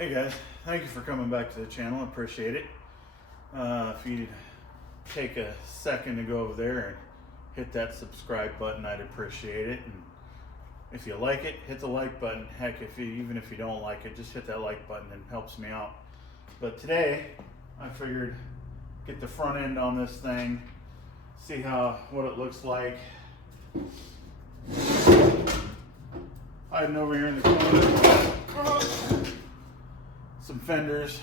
Hey guys, thank you for coming back to the channel. I appreciate it. If you'd take a second to go over there and hit that subscribe button, I'd appreciate it. And if you like it, hit the like button. Heck, even if you don't like it, just hit that like button. It helps me out. But today, I figured get the front end on this thing, see what it looks like. Hiding over here in the corner. Some fenders,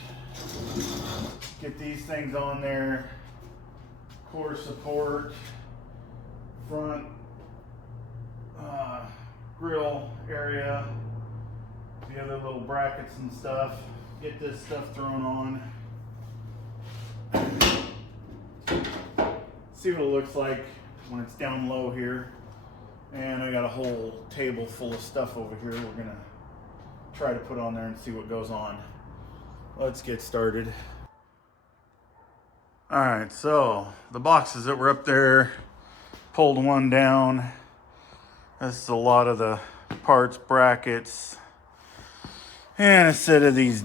get these things on there, core support, front grill area, the other little brackets and stuff, get this stuff thrown on, see what it looks like when it's down low here. And I got a whole table full of stuff over here we're gonna try to put on there and see what goes on. Let's get started. All right, so the boxes that were up there, pulled one down. This is a lot of the parts, brackets, and a set of these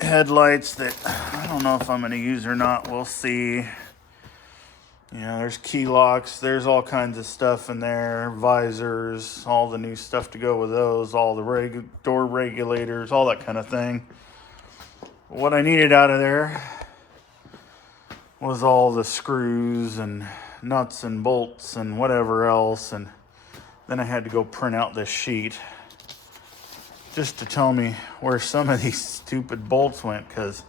headlights that I don't know if I'm gonna use or not. We'll see. You know, there's key locks, there's all kinds of stuff in there, visors, all the new stuff to go with those, all the door regulators, all that kind of thing. What I needed out of there was all the screws and nuts and bolts and whatever else. And then I had to go print out this sheet just to tell me where some of these stupid bolts went, because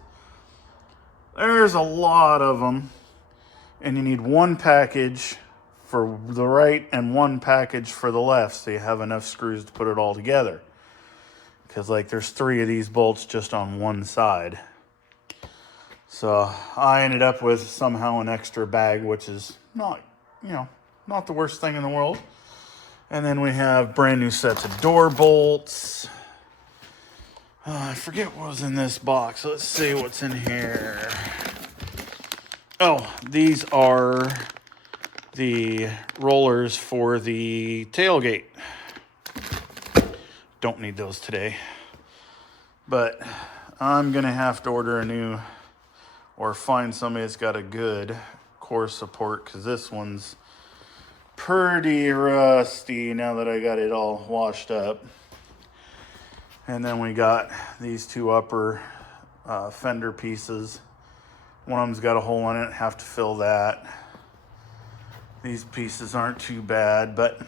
there's a lot of them. And you need one package for the right and one package for the left, so you have enough screws to put it all together. Because like there's 3 of these bolts just on one side. So I ended up with somehow an extra bag, which is not the worst thing in the world. And then we have brand new sets of door bolts. I forget what was in this box. Let's see what's in here. Oh, these are the rollers for the tailgate. Don't need those today. But I'm going to have to order a new, or find somebody that's got a good core support, because this one's pretty rusty now that I got it all washed up. And then we got these 2 upper fender pieces. One of them's got a hole in it, have to fill that. These pieces aren't too bad, but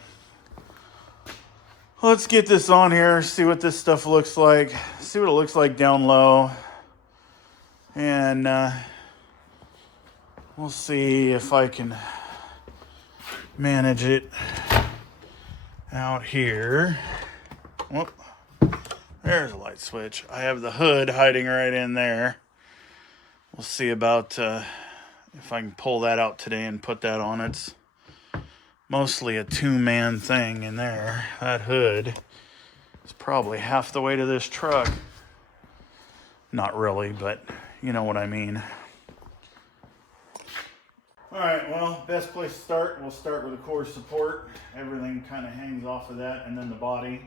let's get this on here, see what this stuff looks like, see what it looks like down low. And we'll see if I can manage it out here. Whoop. There's a light switch. I have the hood hiding right in there. We'll see about if I can pull that out today and put that on. It's mostly a 2-man thing in there. That hood is probably half the weight of this truck. Not really, but you know what I mean. All right, well, best place to start, we'll start with the core support. Everything kind of hangs off of that, and then the body.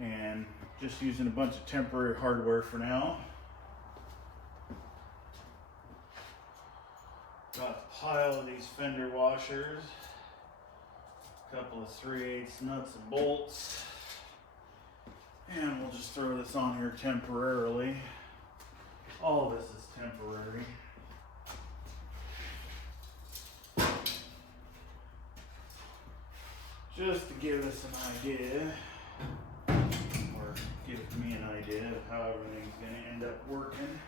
And just using a bunch of temporary hardware for now. Got a pile of these fender washers. A couple of 3/8 nuts and bolts. And we'll just throw this on here temporarily. All this is temporary. Just to give us an idea, or give me an idea of how everything's going to end up working.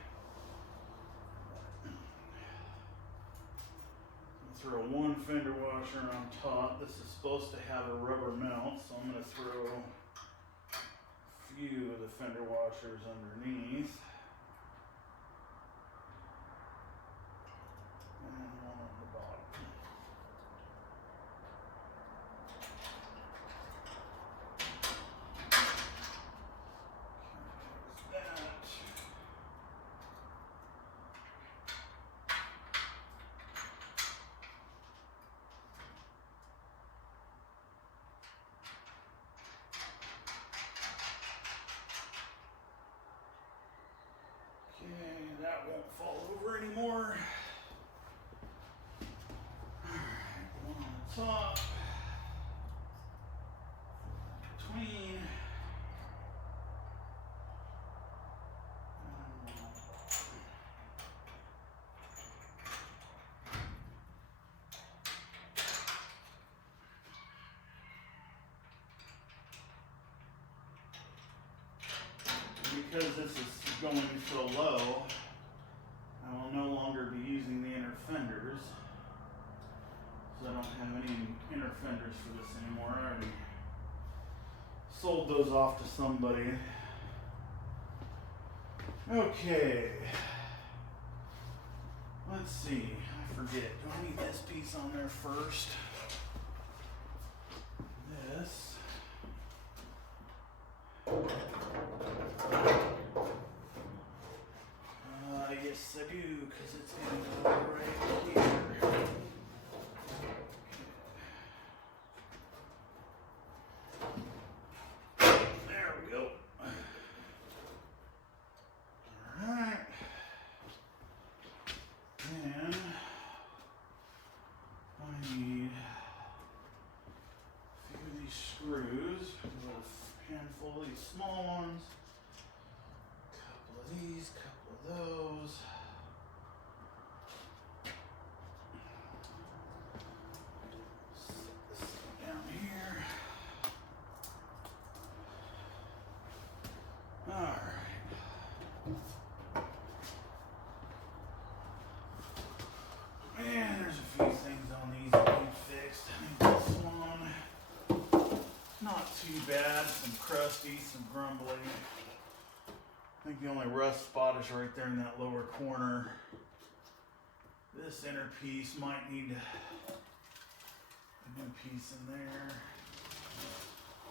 Throw one fender washer on top. This is supposed to have a rubber mount, so I'm going to throw a few of the fender washers underneath. And one on the bottom. won't fall over anymore. Alright, one on the top. Between. Because this is going so low, I will no longer be using the inner fenders. So I don't have any inner fenders for this anymore. I already sold those off to somebody. Okay. Let's see. I forget. Do I need this piece on there first? This. Yes, I do, because it's going to go right here. There we go. Alright. And I need a few of these screws, a little handful of these small ones, a couple of these, a couple of those. Set this down here. Alright. And there's a few things on these that need fixed. I think this one, not too bad. Some crusty, some grumbling. I think the only rust spot is right there in that lower corner. This inner piece might need a new piece in there.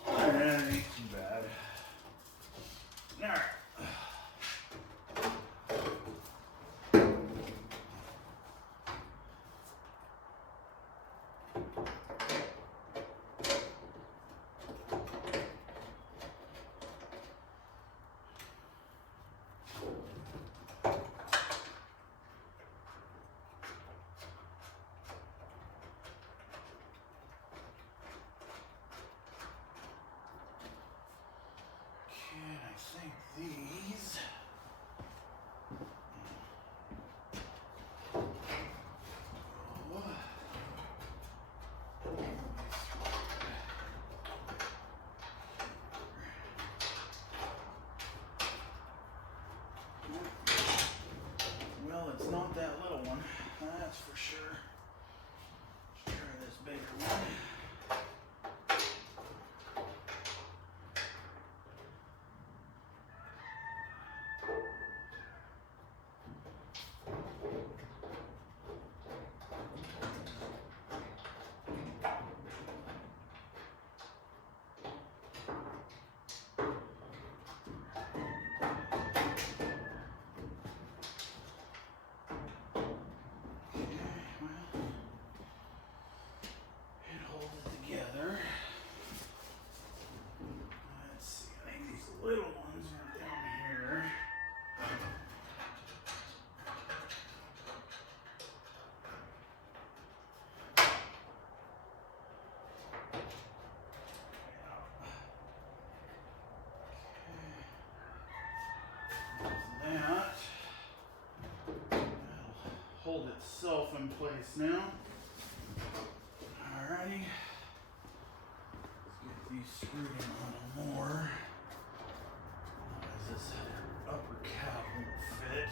That ain't too bad. Alright. I think these. Well, it's not that little one, that's for sure. Let's try this bigger one. Little ones are down here. That. That'll hold itself in place now. Alrighty. Let's get these screwed in a little more. This upper cap won't fit.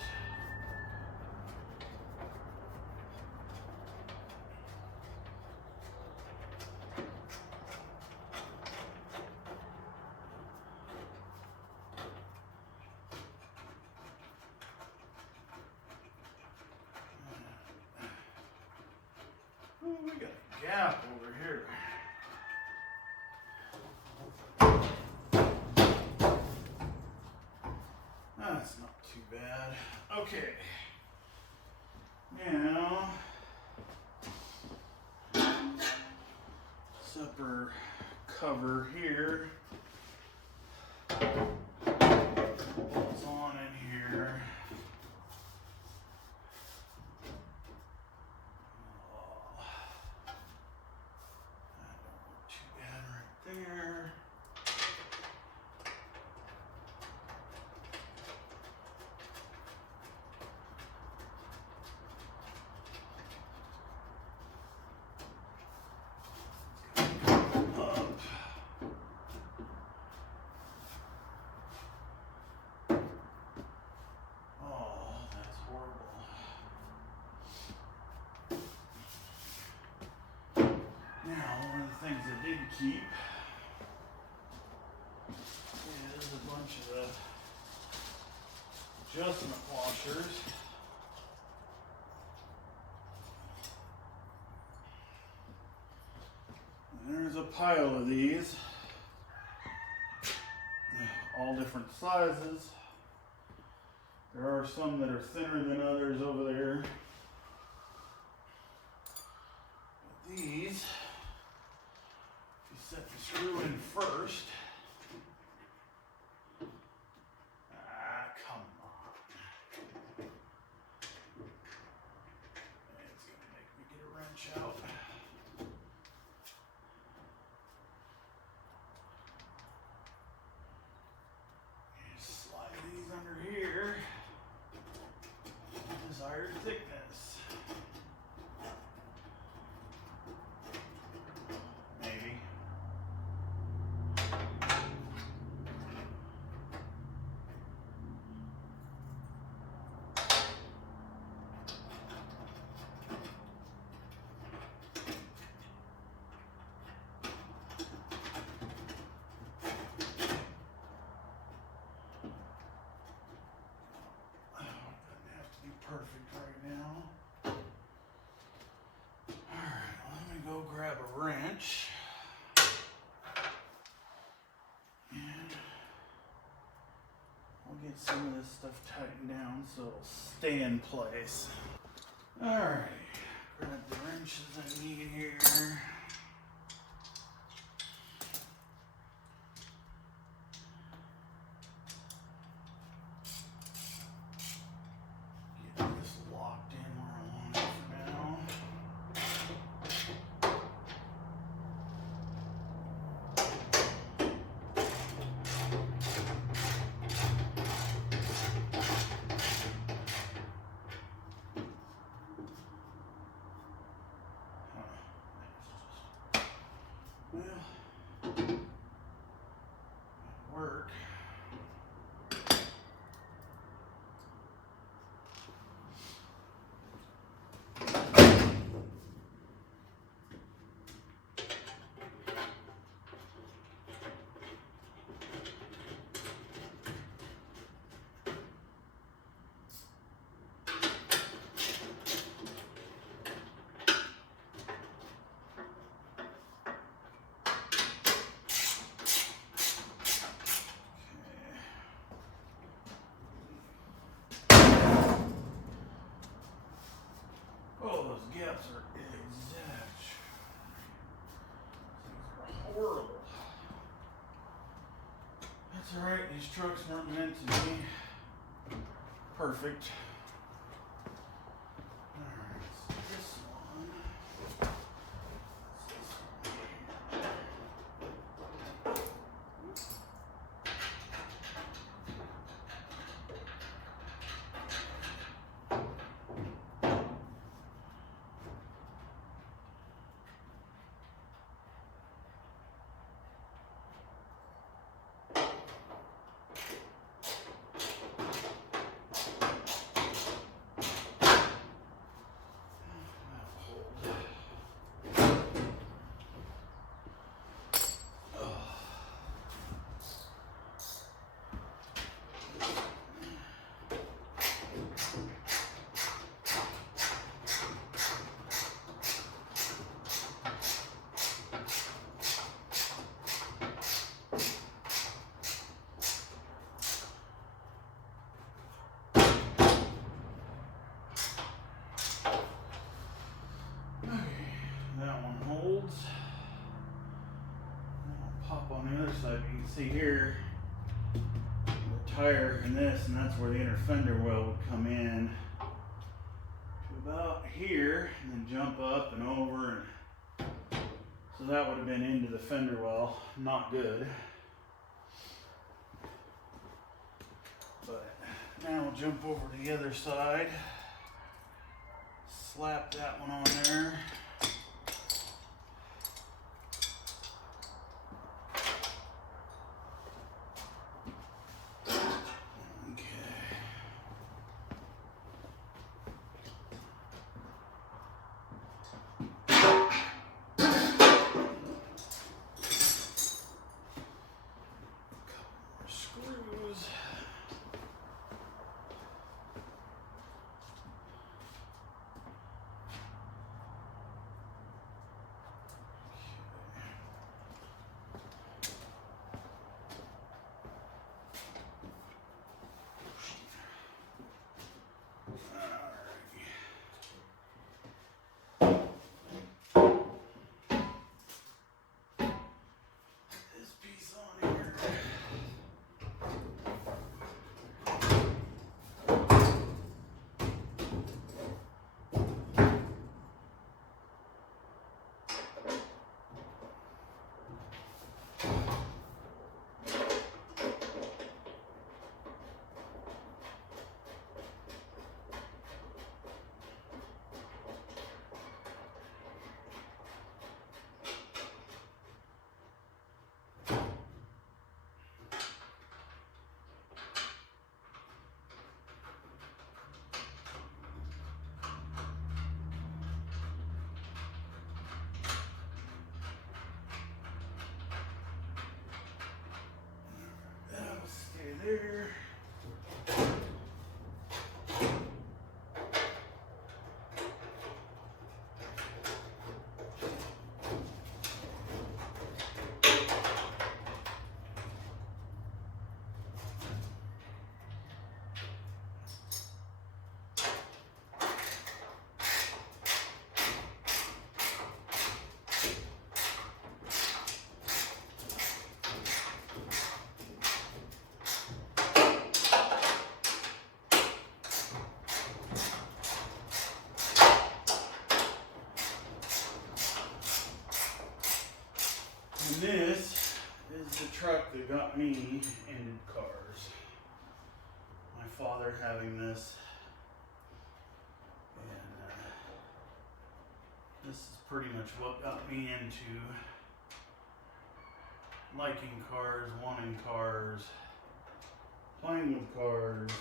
Oh, we got a gap over here. That's not too bad. Okay. Now, this upper cover here bolts on in here. keep is a bunch of the adjustment washers. And there's a pile of these, all different sizes. There are some that are thinner than others over there. But these, if you set the screw in first, come on. It's gonna make me get a wrench out. Just slide these under here. Desired thickness. Maybe. Perfect right now. Alright, let me go grab a wrench. And we'll get some of this stuff tightened down so it'll stay in place. Alright, grab the wrenches I need here. Work. Oh, those gaps are exact. These are horrible. That's alright, these trucks weren't meant to be perfect. Alright, so this one. Pop on the other side, you can see here the tire and this, and that's where the inner fender well would come in to about here and then jump up and over, and so that would have been into the fender well. Not good. But now we'll jump over to the other side, slap that one on there. there. And this is the truck that got me into cars. My father having this, and this is pretty much what got me into liking cars, wanting cars, playing with cars.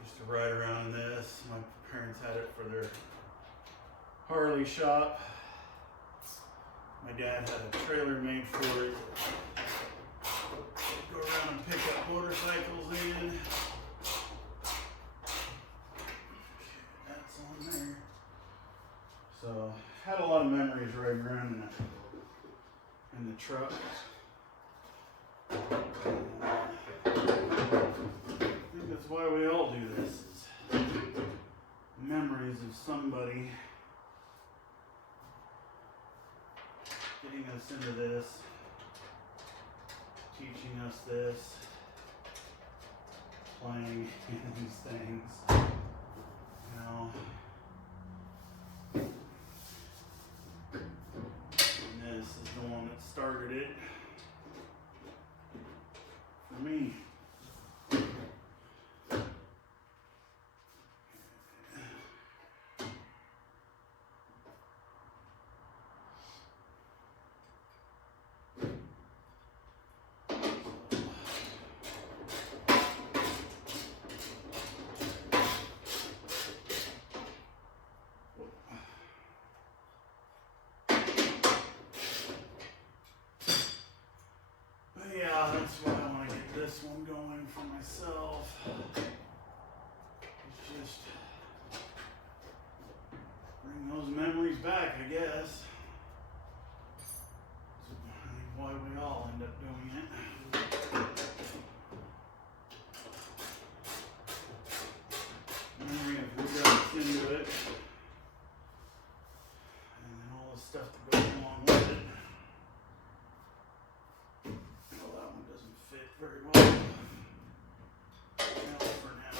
Used to ride around in this. My parents had it for their Harley shop. My dad had a trailer made for it. Go around and pick up motorcycles in. Okay, that's on there. So had a lot of memories riding around in the truck. I think that's why we all do this, is memories of somebody getting us into this, teaching us this, playing in these things, you know. And this is the one that started it for me. Yeah, that's why I want to get this one going for myself. It's just bring those memories back, I guess. That's why we all end up doing it. Memory of who got us into it, and then all the stuff that goes along with it. Fit very well. Now for now,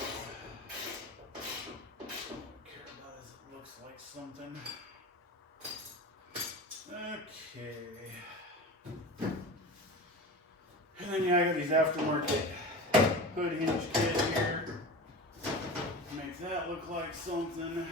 all I care about is it looks like something. Okay. And then yeah, I got these aftermarket hood hinge kit here. Make that look like something.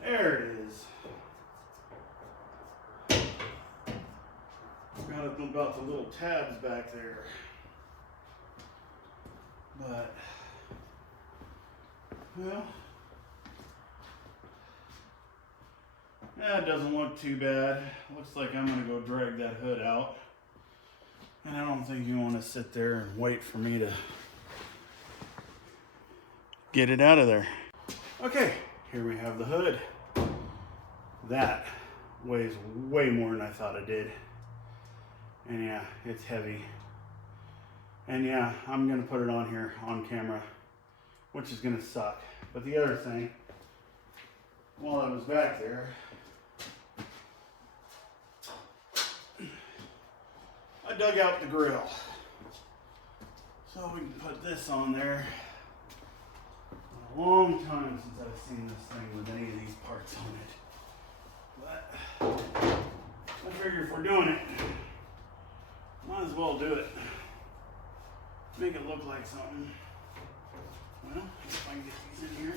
There it is. Forgot about the little tabs back there. But, well, yeah, it doesn't look too bad. Looks like I'm going to go drag that hood out. And I don't think you want to sit there and wait for me to get it out of there. Okay, here we have the hood. That weighs way more than I thought it did. And yeah, it's heavy. And yeah, I'm gonna put it on here on camera, which is gonna suck. But the other thing, while I was back there, I dug out the grill. So we can put this on there. A long time since I've seen this thing with any of these parts on it. But I figure if we're doing it, might as well do it. Make it look like something. Well, if I can get these in here.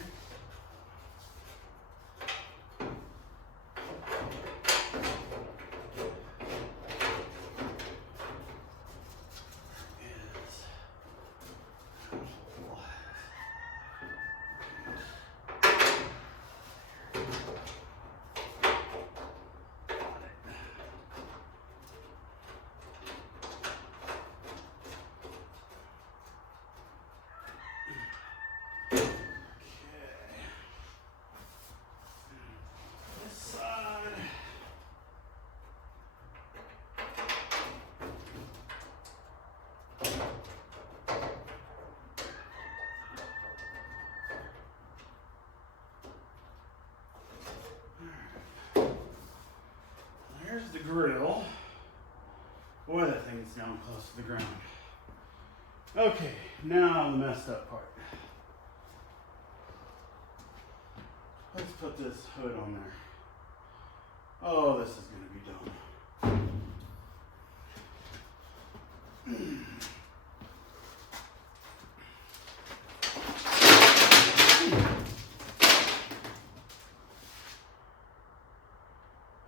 There's the grill. Boy, that thing's down close to the ground. Okay, now the messed up part. Let's put this hood on there. Oh, this is going to be dumb.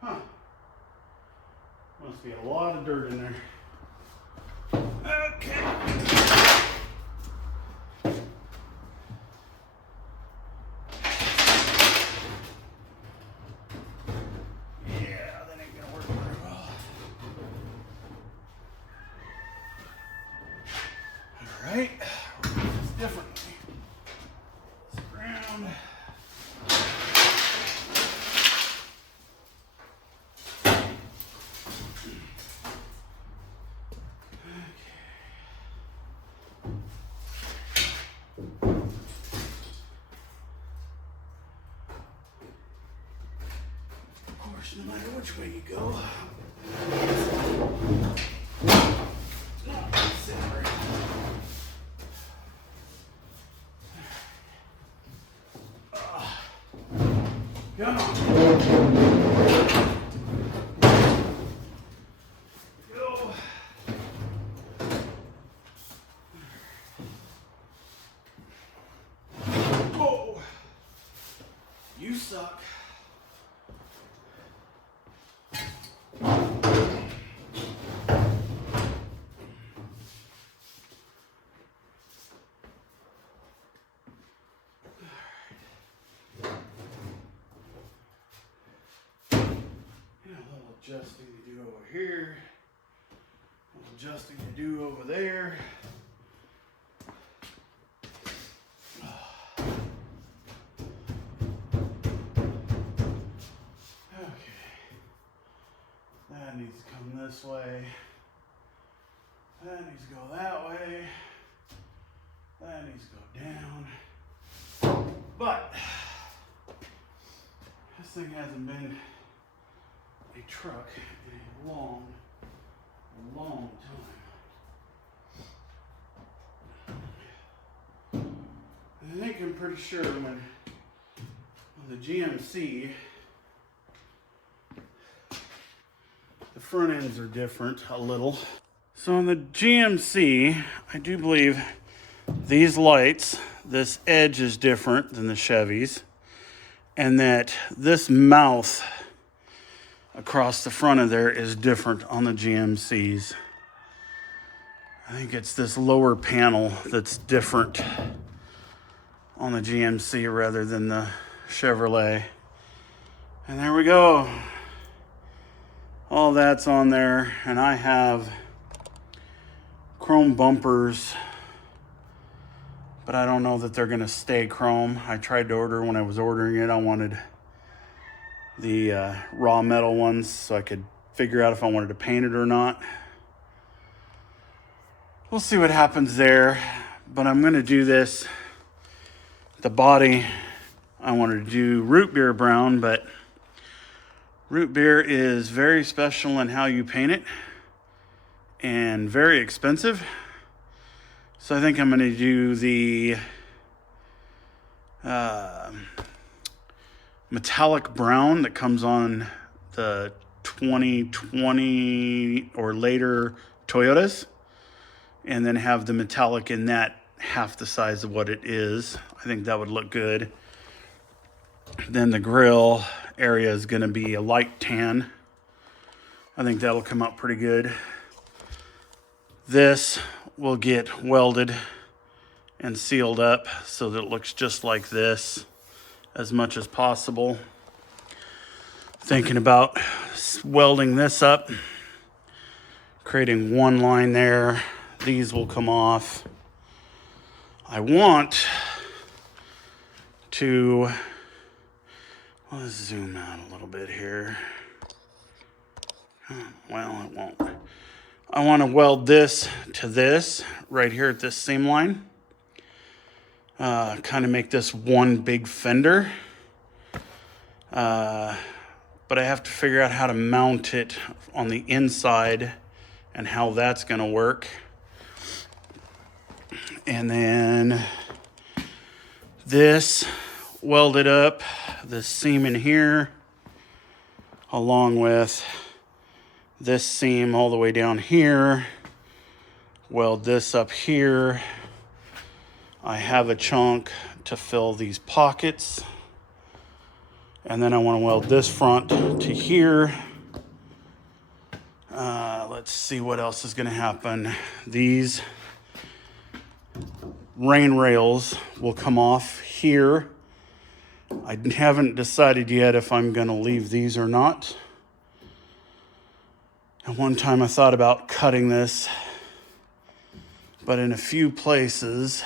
Huh. Must be a lot of dirt in there. Okay. Yeah, that ain't gonna work very well. All right, we'll do this differently. This ground. No matter which way you go, come on. Go. Oh, you suck. Adjusting to do over here, adjusting to do over there. Okay, that needs to come this way, that needs to go that way, that needs to go down, but this thing hasn't been a truck in a long time. I think I'm pretty sure when the GMC, the front ends are different a little. So on the GMC, I do believe these lights, this edge is different than the Chevys, and that this mouth across the front of there is different on the GMCs. I think it's this lower panel that's different on the GMC rather than the Chevrolet. And there we go. All that's on there, and I have chrome bumpers, but I don't know that they're gonna stay chrome. I tried to order, when I was ordering it, I wanted the raw metal ones so I could figure out if I wanted to paint it or not. We'll see what happens there, but I'm gonna do this. The body, I wanted to do root beer brown, but root beer is very special in how you paint it and very expensive. So I think I'm gonna do the metallic brown that comes on the 2020 or later Toyotas, and then have the metallic in that half the size of what it is. I think that would look good. Then the grill area is going to be a light tan. I think that'll come out pretty good. This will get welded and sealed up so that it looks just like this as much as possible. Thinking about welding this up, creating one line there. These will come off. I want to, let's zoom out a little bit here. Well, it won't. I want to weld this to this right here at this seam line. Kind of make this one big fender. But I have to figure out how to mount it on the inside and how that's going to work. And then this welded up, this seam in here, along with this seam all the way down here. Weld this up here. I have a chunk to fill these pockets. And then I want to weld this front to here. Let's see what else is going to happen. These rain rails will come off here. I haven't decided yet if I'm going to leave these or not. At one time I thought about cutting this, but in a few places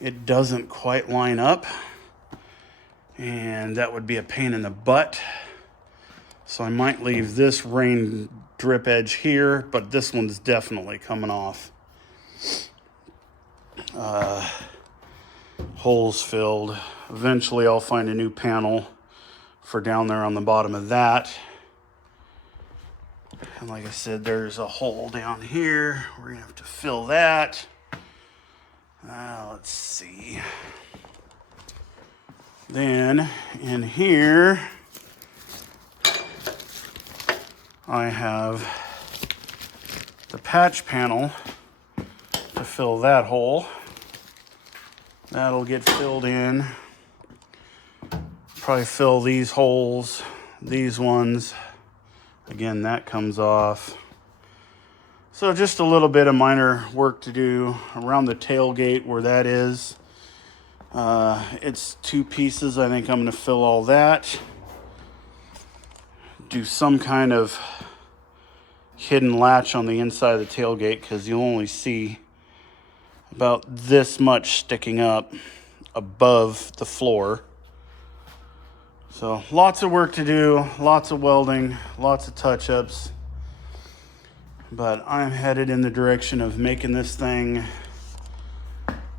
it doesn't quite line up. And that would be a pain in the butt. So I might leave this rain drip edge here, but this one's definitely coming off. Holes filled. Eventually I'll find a new panel for down there on the bottom of that. And like I said, there's a hole down here. We're gonna have to fill that. Let's see. Then in here, I have the patch panel to fill that hole. That'll get filled in. Probably fill these holes, these ones. Again, that comes off. So just a little bit of minor work to do around the tailgate where that is. It's two pieces. I think I'm going to fill all that. Do some kind of hidden latch on the inside of the tailgate because you'll only see about this much sticking up above the floor. So lots of work to do, lots of welding, lots of touch-ups. But I'm headed in the direction of making this thing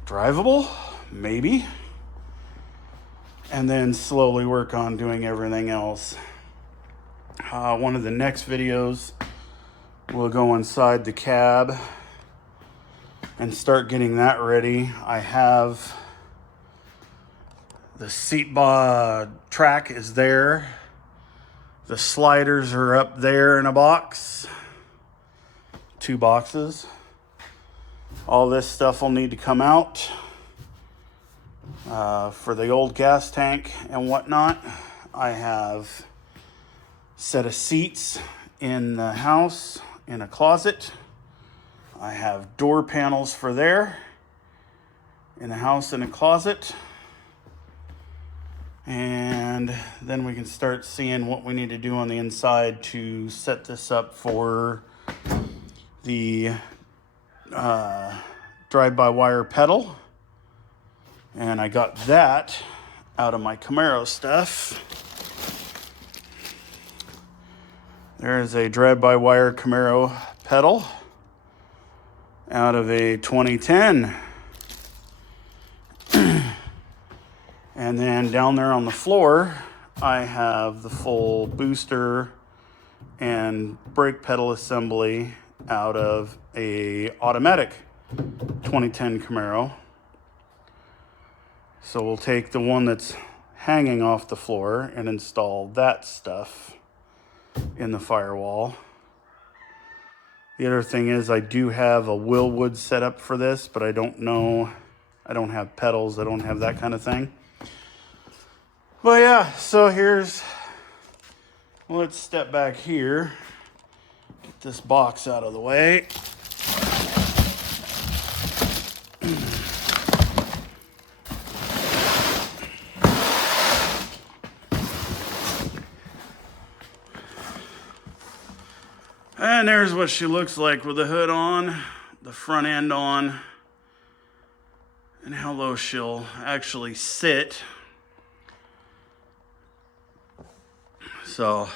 drivable, maybe. And then slowly work on doing everything else. One of the next videos will go inside the cab and start getting that ready. I have the seat bar track is there. The sliders are up there in a box. 2 boxes. All this stuff will need to come out for the old gas tank and whatnot. I have a set of seats in the house in a closet. I have door panels for there in a house in a closet. And then we can start seeing what we need to do on the inside to set this up for the drive-by-wire pedal. And I got that out of my Camaro stuff. There's a drive-by-wire Camaro pedal out of a 2010. And then down there on the floor, I have the full booster and brake pedal assembly out of a automatic 2010 Camaro. So we'll take the one that's hanging off the floor and install that stuff. in the firewall. The other thing is I do have a Willwood set up for this, but I don't know, I don't have pedals, I don't have that kind of thing. But yeah, so here's, let's step back here, get this box out of the way. And there's what she looks like with the hood on, the front end on, and how low she'll actually sit. So,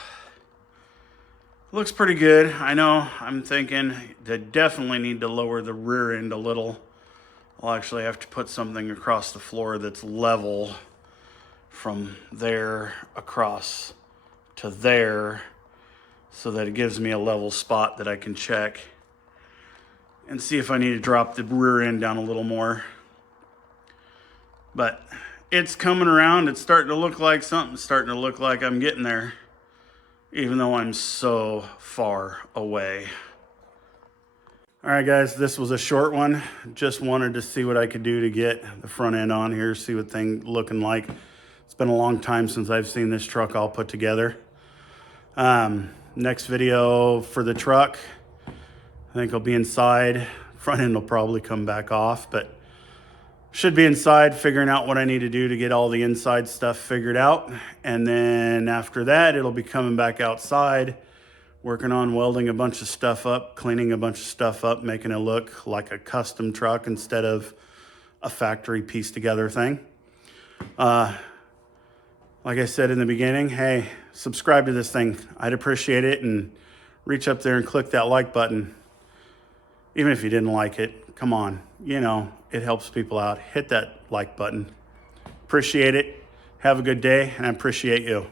looks pretty good. I know, I'm thinking they definitely need to lower the rear end a little. I'll actually have to put something across the floor that's level from there across to there, so that it gives me a level spot that I can check and see if I need to drop the rear end down a little more. But it's coming around. It's starting to look like something. It's starting to look like I'm getting there, even though I'm so far away. All right, guys, this was a short one. Just wanted to see what I could do to get the front end on here, see what thing looking like. It's been a long time since I've seen this truck all put together. Next video for the truck, I think I'll be inside. Front end will probably come back off, but should be inside figuring out what I need to do to get all the inside stuff figured out. And then after that, it'll be coming back outside, working on welding a bunch of stuff up, cleaning a bunch of stuff up, making it look like a custom truck instead of a factory piece together thing. Like I said in the beginning, hey, subscribe to this thing. I'd appreciate it, and reach up there and click that like button. Even if you didn't like it, come on, you know, it helps people out. Hit that like button. Appreciate it. Have a good day, and I appreciate you.